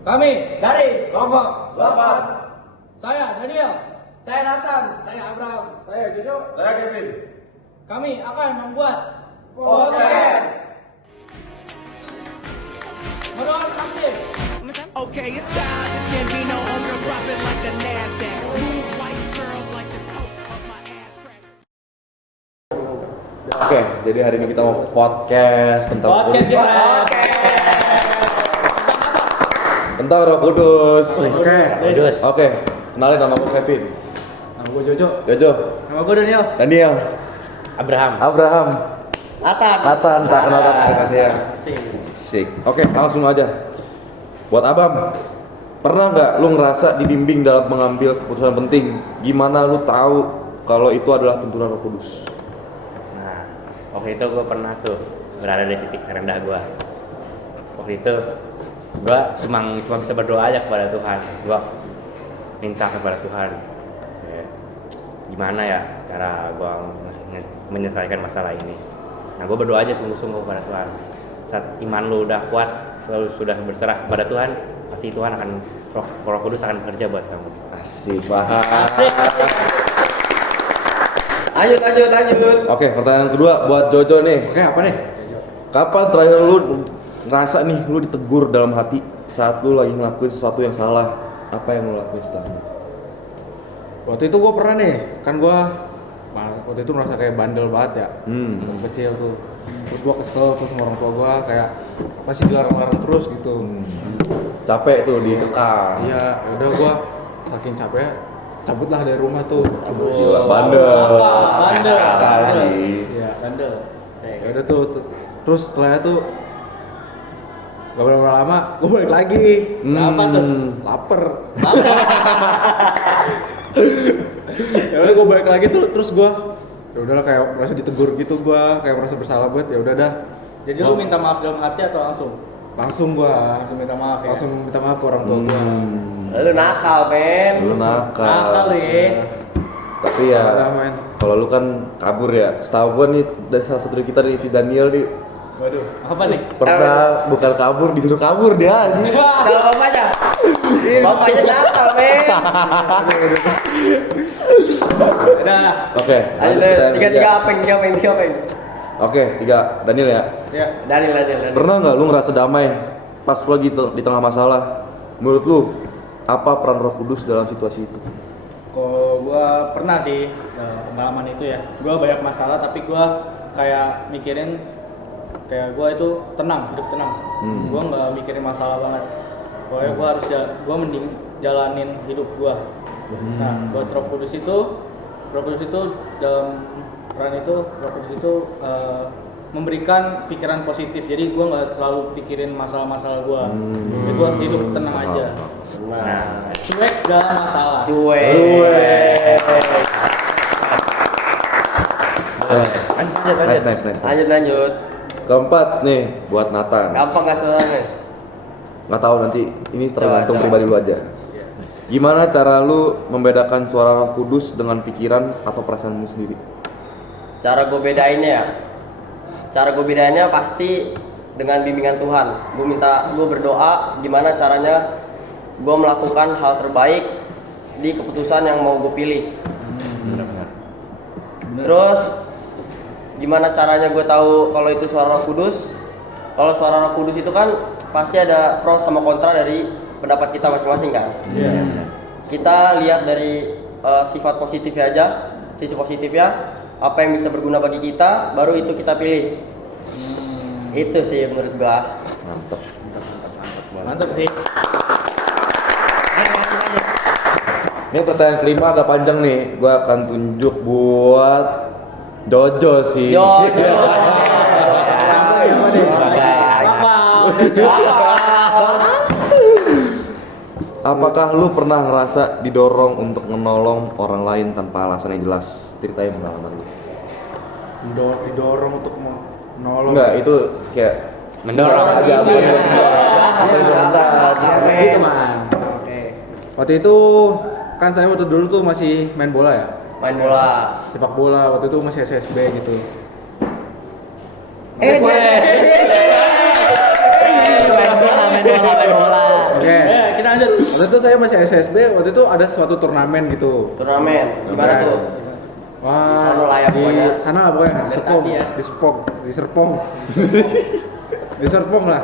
Kami Dari kelompok 8. saya Daniel, Saya Nathan. saya Abraham. Saya Jojo. Saya Kevin. Kami akan membuat Podcast. Menurut aktif. Okay, it's childish Gambino on your drop it like the Nasdaq. Move white girls like this coat of my ass crack. Oke, jadi hari ini kita mau podcast tentang Podcast Kudus. kita. Tentang Roh Kudus. Oke. Kenalin nama gue Kevin. Nama gue Jojo. Jojo. Nama gue Daniel. Daniel. Abraham. Nathan. Tak kenal tak kita sayang. Sik. Oke, langsung aja. Buat Abam, pernah nggak lu ngerasa dibimbing dalam mengambil keputusan penting? Gimana lu tahu kalau itu adalah tuntunan Roh Kudus? Nah, waktu itu gue pernah tuh berada di titik terendah gue. Waktu itu gue cuma bisa berdoa aja kepada Tuhan. Gue minta kepada Tuhan, ya, gimana ya cara gue menyelesaikan masalah ini. Nah, gue berdoa aja sungguh-sungguh kepada Tuhan. Saat iman lu udah kuat, selalu sudah berserah kepada Tuhan, pasti Tuhan akan Roh Kudus akan bekerja buat kamu. Asik banget. Lanjut. Oke, pertanyaan kedua buat Jojo nih. Oke, apa nih? Kapan terakhir lu ngerasa nih lu ditegur dalam hati saat lu lagi ngelakuin sesuatu yang salah? Apa yang lu lakuin setelahnya? Waktu itu gue pernah nih, kan gue waktu itu merasa kayak bandel banget ya. Waktu kecil tuh. Terus gue kesel tuh sama orang tua gue, kayak masih dilarang-larang terus gitu. Capek tuh ditekan. Iya, yaudah gue saking capek cabutlah dari rumah tuh. Gila, bandel. Bandel. Kasih. Iya. Bandel. Yaudah tuh, terus setelahnya tuh gak berapa lama gue balik lagi. Apa tuh? Laper. Ya udah gue balik lagi tuh, terus gue ya udahlah kayak merasa ditegur gitu, gue kayak merasa bersalah banget. Ya udah dah. Jadi lu minta maaf dalam hati atau langsung? Langsung gue Langsung minta maaf ya. langsung minta maaf ke orang tua gue. Lu nakal, men. Lu nakal. Nakal ya. Tapi ya Udah, men. kalau lu kan kabur ya. Setahu gua nih dari salah satu dari kita nih si Daniel nih Waduh, apa nih? pernah bukan kabur, disuruh kabur dia aja. Kalau bapaknya. Bapaknya nakal, men. Udah lah. Oke, lanjut pertanyaan Tiga ketiga. apeng. Oke, 3 Daniel ya. Ya. Daniel. Pernah nggak lu ngerasa damai pas lu lagi di tengah masalah? Menurut lu apa peran Roh Kudus dalam situasi itu? Kalau gua pernah sih pengalaman itu ya. Gua banyak masalah tapi gua kayak mikirin kayak gua itu tenang, hidup tenang. Gua nggak mikirin masalah banget. Pokoknya gua harus gua mending jalanin hidup gua. Nah, buat Roh Kudus itu dalam peran itu Roh Kudus itu memberikan pikiran positif. Jadi gua nggak selalu pikirin masalah-masalah gua. Jadi gua hidup tenang aja. Nah, Cuek dalam masalah. cuek. Nice. Lanjut. Keempat nih buat Nathan. Gampang gak soalnya? Nggak tahu nanti ini tergantung Coba. pribadi lu aja. Gimana cara lu membedakan suara Roh Kudus dengan pikiran atau perasaanmu sendiri? Cara gue bedainnya pasti dengan bimbingan Tuhan. Gue berdoa gimana caranya gue melakukan hal terbaik di keputusan yang mau gue pilih. Terus gimana caranya gue tahu kalau itu suara Roh Kudus? Kalau suara Roh Kudus itu kan pasti ada pro sama kontra dari pendapat kita masing-masing kan. Kita lihat dari sifat positifnya aja, sisi positifnya, apa yang bisa berguna bagi kita, baru itu kita pilih. Itu sih menurut gua. Mantap sih. Ini pertanyaan kelima agak panjang nih. Gua akan tunjuk buat Jojo sih. Apakah lu pernah ngerasa didorong untuk menolong orang lain tanpa alasan yang jelas? Ceritain pengalaman lu. Didorong untuk menolong. Enggak, itu kayak Mendorong. aja apa Iya. Gitu, man. Waktu itu kan saya waktu dulu tuh masih main bola ya. Main bola. Sepak bola waktu itu masih SSB gitu. Main bola. Oke. Waktu itu saya masih SSB, waktu itu ada suatu turnamen gitu. Turnamen, gimana Oke. tuh? Wah, Di sana lah ya pokoknya. di sana lah pokoknya, di Serpong, tadi ya. di Serpong, di Serpong lah.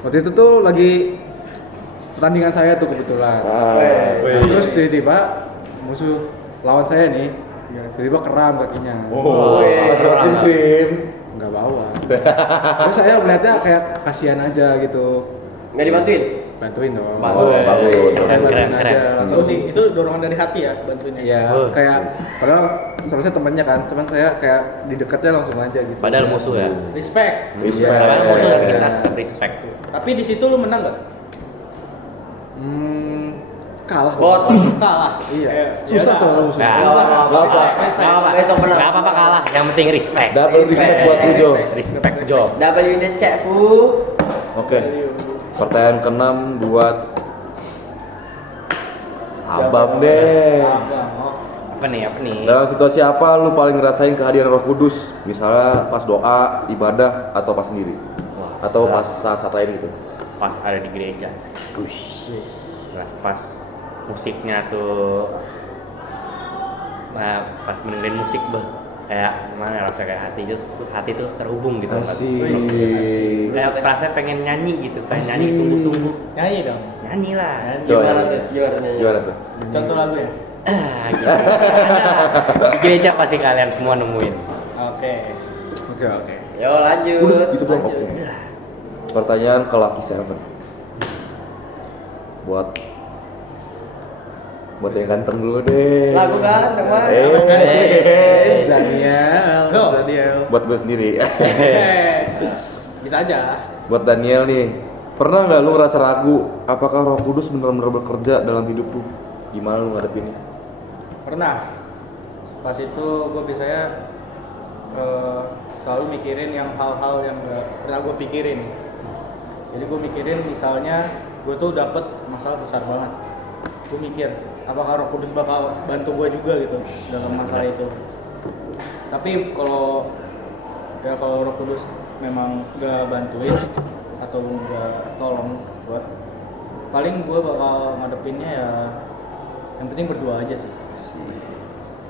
Waktu itu tuh lagi pertandingan saya tuh kebetulan. Nah, terus tiba-tiba musuh lawan saya nih, tiba-tiba keram kakinya. Langsung tim. Nggak bawa. Terus saya melihatnya kayak kasihan aja gitu. Nggak dibantuin? Bantuin dong. Bagus. Saya Keren, bantuin keren. aja langsung. Bagus sih, itu dorongan dari hati ya bantuinnya. Iya, kayak padahal seharusnya temennya kan, cuman saya kayak di dekatnya langsung aja gitu. Padahal musuh ya. Respect. Respect. Padahal Iya, musuh iya, tapi iya. kita tetap respect. Tapi di situ lu menang nggak? Kalah. Bot. Kalah. Iya. Ya Susah udah. soalnya musuhnya. Nah, Susah. Nggak apa-apa. Respect. Nggak apa-apa. Besok menang. Nggak apa-apa kalah, yang penting respect. Double respect buat lu Jo. Respect Jo. WDC Bu. Oke. Pertanyaan ke-6 buat Abang deh. Abang, oh. Apa nih? Dalam situasi apa lu paling ngerasain kehadiran Roh Kudus? Misalnya pas doa, ibadah, atau pas sendiri? Wah, Atau pas saat-saat lain gitu? pas ada di gereja. Jelas pas musiknya tuh, nah, pas mendengarin musik kayak gimana rasa kayak hati tuh terhubung gitu. Asik. Kayak perasaan pengen nyanyi gitu, pengen nyanyi sungguh-sungguh. Nyanyi dong. Nyanyi lah. Gimana tuh? Gimana? Gimana tuh? Contoh lagu ya. Gitu. Di gereja pasti kalian semua nemuin. Oke. Oke. Yo lanjut. Udah, itu belum Lanjut. oke. Pertanyaan ke Lucky Seven. Buat yang ganteng dulu deh. Lagu kan, teman. Daniel, Go. Mas Daniel. Buat gue sendiri. Bisa aja. Buat Daniel nih, pernah nggak lu ngerasa ragu apakah Roh Kudus benar-benar bekerja dalam hidup lu? Gimana lu ngadepinnya? Pernah. Pas itu gue biasanya selalu mikirin yang hal-hal yang gak pernah gue pikirin. Jadi gue mikirin misalnya gue tuh dapet masalah besar banget. Gue mikir apakah Roh Kudus bakal bantu gue juga gitu dalam masalah itu. Tapi kalau Roh Kudus memang gak bantuin atau gak tolong gue, paling gue bakal ngadepinnya ya yang penting berdoa aja sih.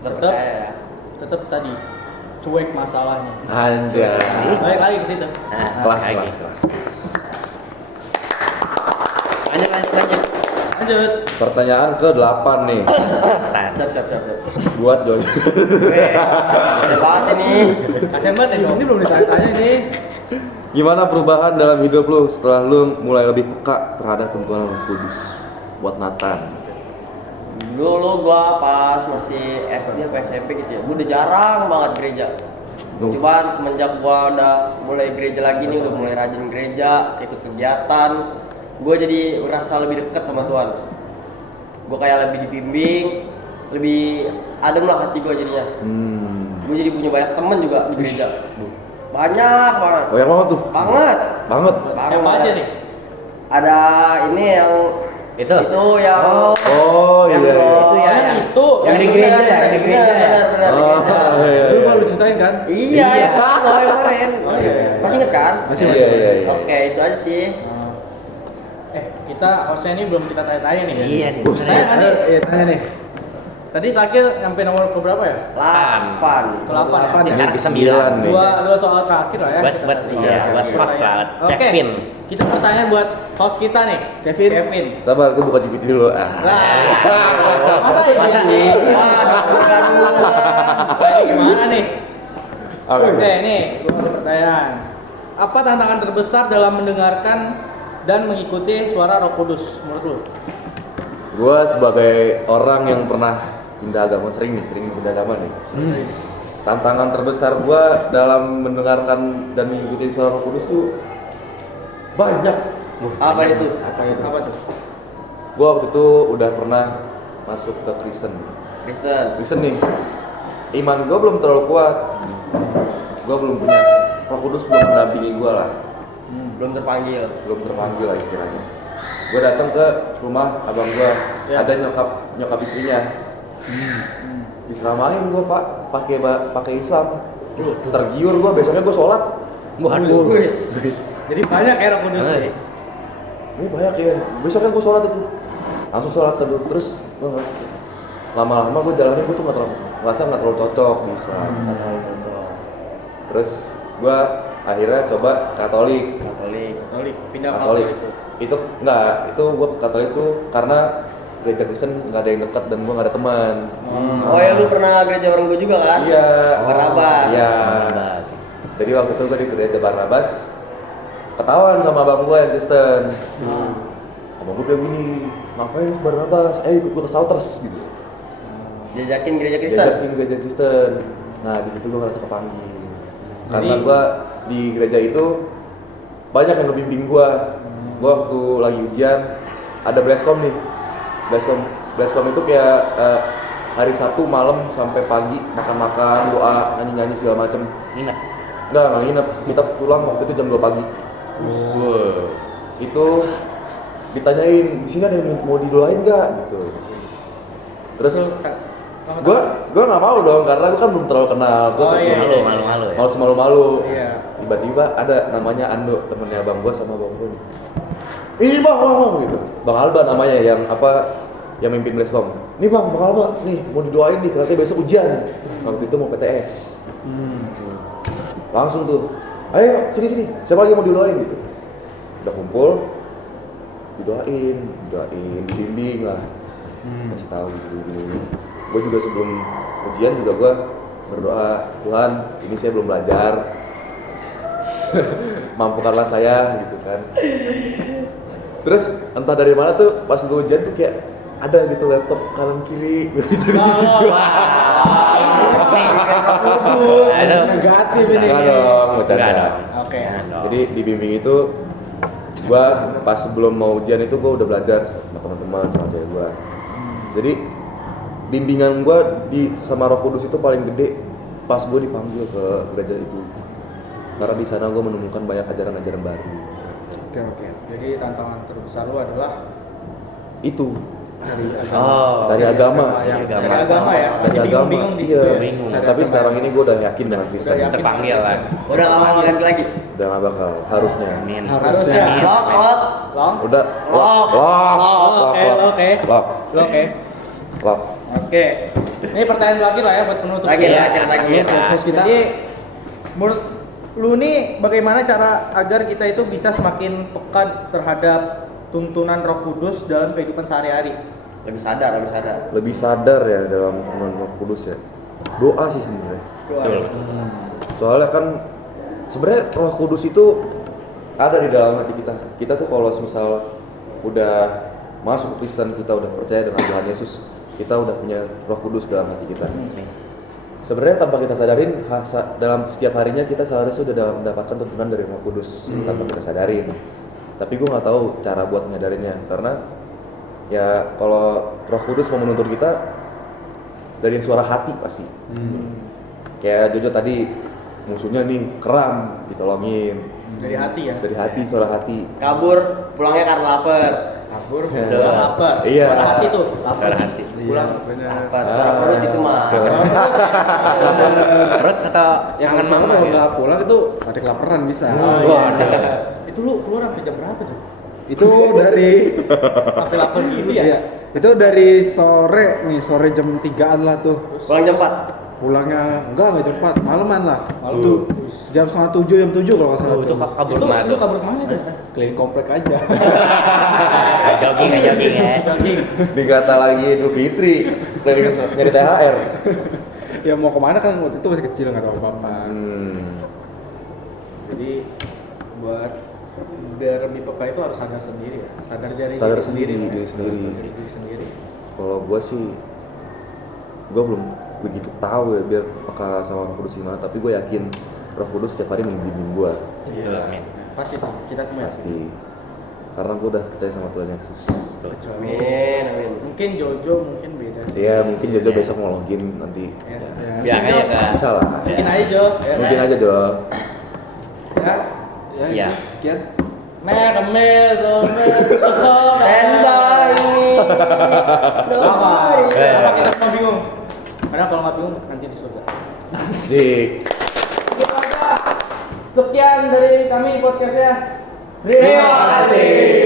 Terpercaya. Tetap tadi cuek masalahnya. Anjay. Balik lagi ke situ. Nah, Kelas. Lanjut. Lanjut. Pertanyaan ke-8 nih. Siap. Buat Joy. Bisa banget ini. Kasian banget ya dong. Ini belum ditanya-tanya nih. Gimana perubahan dalam hidup lu setelah lu mulai lebih peka terhadap tuntunan Roh Kudus? Buat Nathan. Dulu gua pas masih SD atau SMP gitu ya, gua udah jarang banget gereja. Cuman semenjak gua udah mulai gereja lagi nih, udah mulai rajin gereja, ikut kegiatan, gua jadi ngerasa lebih dekat sama Tuhan. Gua kayak lebih dibimbing, lebih adem lah hati gua jadinya. Gua jadi punya banyak temen juga di gereja. Banyak banget. Oh yang mana tuh? Banget. Banget. Siapa aja nih? Ada ini yang Itu yang Oh yang iya. itu ya, yang itu. yang di gereja ya, yang di gereja ya. Benar. Oh, iya. Itu baru ceritain kan? Iya, ya, kemarin. Oh, iya. Masih inget kan? Masih. Iya. Oke, itu aja sih. Kita hostnya ini belum kita tanya-tanya nih. Iya nih. Buset. Saya masih. Iya, tanya nih. Tadi terakhir sampai nomor berapa ya? 8. Ke-8 ya? Delapan. Ini Ini ke-9 ke-9 nih. Dua soal terakhir lah ya. buat host lah, Oke. Kevin. Kita pertanyaan buat host kita nih. Kevin. Sabar, gue buka GPT dulu. Masa ini? Gimana nih? Oke, nih gue kasih pertanyaan. Apa tantangan terbesar dalam mendengarkan dan mengikuti suara Roh Kudus menurut lu? Gue sebagai orang yang pernah pindah agama, sering pindah agama nih. Tantangan terbesar gue dalam mendengarkan dan mengikuti suara Roh Kudus tuh banyak. Apa itu? Apa tuh? Gue waktu itu udah pernah masuk ke Kristen nih. Iman gue belum terlalu kuat. Gue belum punya Roh Kudus, belum mendampingi gue lah. Belum terpanggil. Lah istilahnya. Gue datang ke rumah abang gue, ada nyokap istrinya. Diceramain gue pak, pakai Islam. Tergiur gue, besoknya gue sholat. Waduh. Jadi banyak ya Roh Kudus nih. ini banyak ya, besoknya gue sholat itu langsung sholat kan tuh, terus lama-lama gue jalanin, gue tuh nggak terlalu cocok di Islam. Terus gue akhirnya coba Katolik, pindah ke Katolik. Katolik. Itu enggak, itu gue ke Katolik tuh karena gereja Kristen nggak ada yang dekat dan gue nggak ada teman. Oh ya lu pernah gereja bareng gue juga kan? Iya. Barnabas. Iya. Barnabas. Jadi waktu itu gue di gereja Barnabas ketahuan sama abang gue yang Kristen. Abang gue bilang gini, ngapain lu ke Barnabas? Ikut gue ke Souters gitu. Jajakin gereja Kristen. Jajakin gereja Kristen. Nah di situ gue ngerasa kepanggil. Karena gue di gereja itu banyak yang ngebimbing gue. Gue waktu lagi ujian ada Bleskom nih. Bleskom itu kayak hari Sabtu malam sampai pagi makan-makan, doa, nyanyi-nyanyi segala macem. Nginep. Enggak nginep. Kita pulang waktu itu jam 2 pagi. Wow. Itu ditanyain di sini ada yang mau didoain nggak gitu. Terus gue nggak mau dong karena gue kan belum terlalu kenal. Gue Malu ya. malu. Iya. Tiba-tiba ada namanya Ando, temennya abang gue sama abang gue nih. Ini bang gitu. Bang Alba namanya yang mimpin Bleskom. Nih bang Alba, nih mau didoain nih katanya besok ujian. Waktu itu mau PTS. Langsung tuh, ayo sini. Siapa lagi mau didoain gitu? Udah kumpul, didoain, dibimbing lah. Kasih tahu gitu. Gue juga sebelum ujian juga gue berdoa, Tuhan ini saya belum belajar, mampukanlah saya gitu kan. Terus entah dari mana tuh pas gue ujian tuh kayak ada gitu laptop kanan kiri nggak bisa gitu. Negatif ini. Enggak dong, bercanda. Enggak dong. Oke. Jangan dong. Jadi di bimbing itu gua pas sebelum mau ujian itu gua udah belajar sama teman-teman sama cewek gua. Jadi bimbingan gua sama Roh Kudus itu paling gede pas gua dipanggil ke gereja itu. Karena di sana gua menemukan banyak ajaran-ajaran baru. Oke. Jadi tantangan terbesar lu adalah Itu Cari cari agama. cari agama ya. Cari Masih agama. bingung di Iya. situ ya. Bingung. Tapi sekarang ini gua udah yakin dengan Kristen. yakin. Terpanggil kan. Udah gak mau ganti lagi. Udah gak bakal, harusnya. Amin. Harusnya. Amin. Lock. Long. Udah lock. Oke. Ini pertanyaan terakhir lah ya buat penutup. Lagi. Podcast kita. Jadi menurut lu nih bagaimana cara agar kita itu bisa semakin peka terhadap tuntunan Roh Kudus dalam kehidupan sehari-hari? Lebih sadar. Lebih sadar ya dalam tuntunan Roh Kudus ya. Doa sih sebenarnya. Betul. Soalnya kan sebenarnya Roh Kudus itu ada di dalam hati kita. Kita tuh kalau misal udah masuk ke Kristen, kita udah percaya dengan Tuhan Yesus, kita udah punya Roh Kudus dalam hati kita. Sebenarnya tanpa kita sadarin, dalam setiap harinya kita seharusnya udah mendapatkan tuntunan dari Roh Kudus tanpa kita sadarin. Tapi gue nggak tahu cara buat nyadarinnya karena ya kalau Roh Kudus mau menuntun kita dari suara hati pasti. Kayak Jojo tadi musuhnya nih keram, ditolongin. Dari hati ya. Dari hati, suara hati. Kabur, pulangnya karena lapar. Kabur. Iya. Pulang lapar. Iya. Suara hati tuh. Lapar. Suara hati. Pulang. Benar. Lapar, suara perut itu mah. Perut atau Ya kangen kalau mama kalau ya? nggak pulang itu mati kelaparan bisa. Wah, Itu lu keluar sampai jam berapa tuh? Itu dari Sampai lapar gitu ya? Iya. Itu dari sore jam 3-an lah tuh. Pulang jam 4. Pulangnya enggak cepat, malaman lah. Malam. Tuh jam 6:30 jam 7 kalau nggak salah Itu tuh. kabur Itu kemana lu tuh? kabur kemana tuh? Keliling komplek aja. Jogging ya. Jogging. Dikata lagi Idul Fitri, nyari THR. Ya mau kemana kan waktu itu masih kecil nggak tahu apa-apa. Jadi buat biar lebih peka itu harus sadar sendiri ya. Sadar dari Sadar diri sendiri, ya. diri sendiri. Diri sendiri. Kalau gue sih, gue belum begitu tahu ya biar peka sama Roh Kudus gimana. Tapi gue yakin Roh Kudus setiap hari membimbing gue. Iya. Amin. Pasti sih, kita semua Pasti. Karena gue udah percaya sama Tuhan Yesus. Kecuali Amin. mungkin Jojo mungkin beda sih. Iya, mungkin Jojo besok mau login nanti. Ya. Ya. Bilang aja kan. Bisa lah. Mungkin aja Jo. Ya. Mungkin aja Jo. Ya. Ya, Iya. itu sekian. Mermes, Standby. Apa kita semua bingung? Karena kalau nggak bingung nanti di surga. Asik. Sekian dari kami podcastnya. Terima kasih.